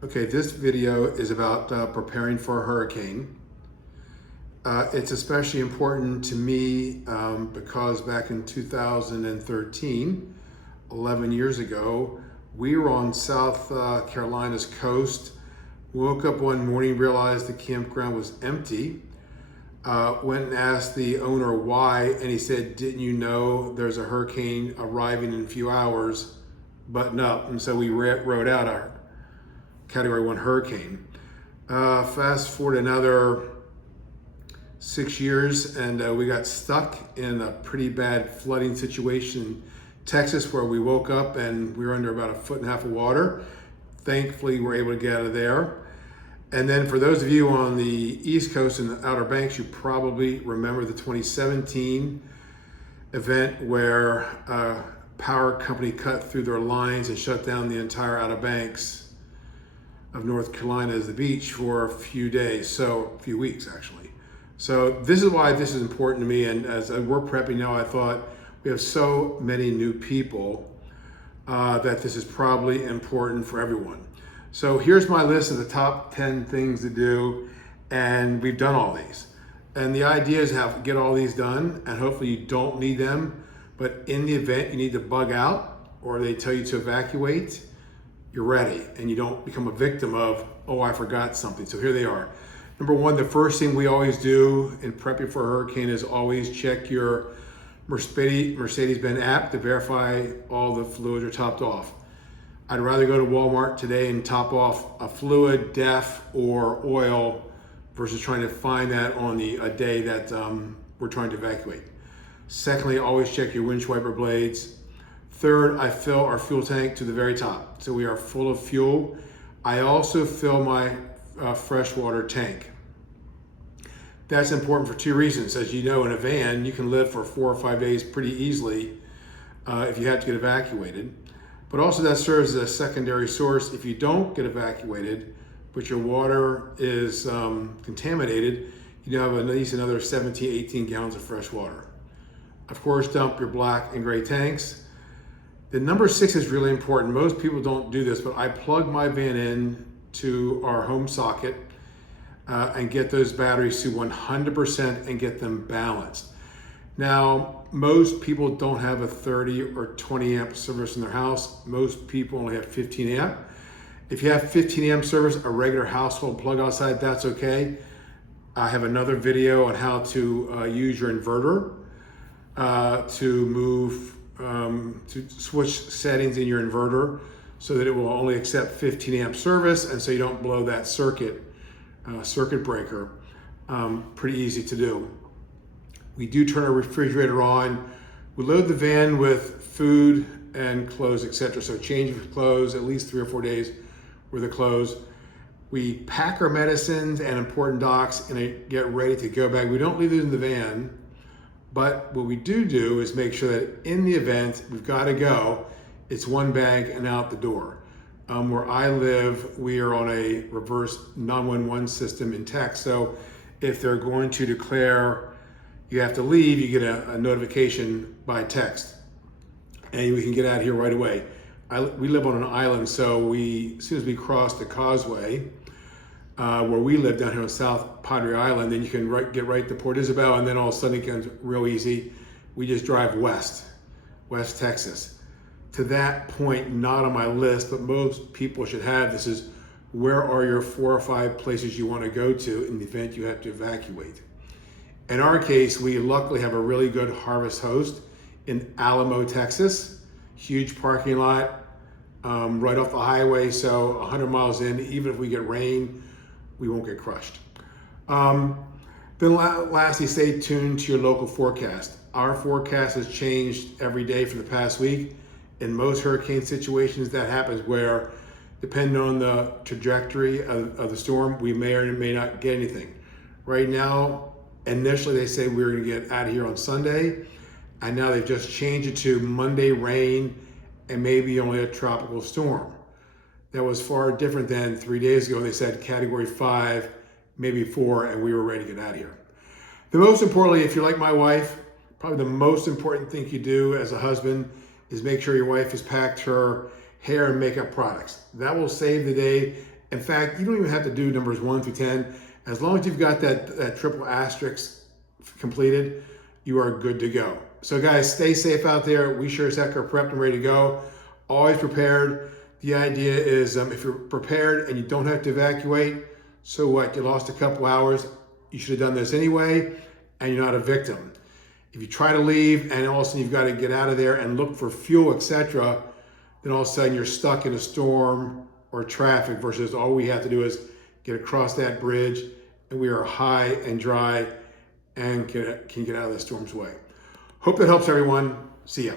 Okay, this video is about preparing for a hurricane. It's especially important to me because back in 2013, 11 years ago, we were on South Carolina's coast. Woke up one morning, realized the campground was empty. Went and asked the owner why, and he said, "Didn't you know there's a hurricane arriving in a few hours? Button up." And so we rode out our Category 1 hurricane. Fast forward another 6 years, and we got stuck in a pretty bad flooding situation in Texas, where we woke up and we were under about 1.5 feet of water. Thankfully, we were able to get out of there. And then for those of you on the East Coast and the Outer Banks, you probably remember the 2017 event where a power company cut through their lines and shut down the entire Outer Banks of North Carolina as the beach for a few weeks actually. So this is why this is important to me, and as we're prepping now, I thought we have so many new people that this is probably important for everyone. So here's my list of the top 10 things to do, and we've done all these. And the idea is to get all these done, and hopefully you don't need them, but in the event you need to bug out or they tell you to evacuate, you're ready and you don't become a victim of, oh, I forgot something. So here they are. Number one, the first thing we always do in prepping for a hurricane is always check your Mercedes-Benz app to verify all the fluids are topped off. I'd rather go to Walmart today and top off a fluid, DEF, or oil versus trying to find that on a day that we're trying to evacuate. Secondly, always check your windshield wiper blades. Third, I fill our fuel tank to the very top, so we are full of fuel. I also fill my freshwater tank. That's important for two reasons. As you know, in a van, you can live for 4 or 5 days pretty easily if you have to get evacuated. But also that serves as a secondary source. If you don't get evacuated, but your water is contaminated, you have at least another 17, 18 gallons of fresh water. Of course, dump your black and gray tanks. The number 6 is really important. Most people don't do this, but I plug my van in to our home socket and get those batteries to 100% and get them balanced. Now, most people don't have a 30 or 20 amp service in their house. Most people only have 15 amp. If you have 15 amp service, a regular household plug outside, that's okay. I have another video on how to use your inverter to switch settings in your inverter so that it will only accept 15 amp service, and so you don't blow that circuit breaker. Pretty easy to do. We do turn our refrigerator on. We load the van with food and clothes, etc. So change of clothes, at least 3 or 4 days worth of clothes. We pack our medicines and important docs in a get ready to go bag. We don't leave it in the van, but what we do is make sure that in the event we've got to go, it's one bag and out the door. Where I live, we are on a reverse 911 system in text. So if they're going to declare you have to leave, you get a notification by text, and we can get out of here right away. We live on an island, so as soon as we cross the causeway, where we live down here on South Padre Island, then you can get right to Port Isabel, and then all of a sudden it becomes real easy. We just drive West Texas. To that point, not on my list, but most people should have this, is where are your 4 or 5 places you want to go to in the event you have to evacuate. In our case, we luckily have a really good Harvest Host in Alamo, Texas. Huge parking lot right off the highway, so 100 miles in, even if we get rain, we won't get crushed. Then lastly, stay tuned to your local forecast. Our forecast has changed every day for the past week. In most hurricane situations, that happens where, depending on the trajectory of the storm, we may or may not get anything. Right now, initially they say we were going to get out of here on Sunday, and now they've just changed it to Monday rain and maybe only a tropical storm. That was far different than 3 days ago. They said Category 5, maybe 4, and we were ready to get out of here. The most importantly, if you're like my wife, probably the most important thing you do as a husband is make sure your wife has packed her hair and makeup products. That will save the day In fact, you don't even have to do numbers 1 through 10. As long as you've got that triple asterisk completed, you are good to go. So guys, stay safe out there. We sure as heck are prepped and ready to go. Always prepared. The idea is if you're prepared and you don't have to evacuate, so what? You lost a couple hours. You should have done this anyway, and you're not a victim. If you try to leave and all of a sudden you've got to get out of there and look for fuel, etc., then all of a sudden you're stuck in a storm or traffic versus all we have to do is get across that bridge and we are high and dry and can get out of the storm's way. Hope that helps everyone. See ya.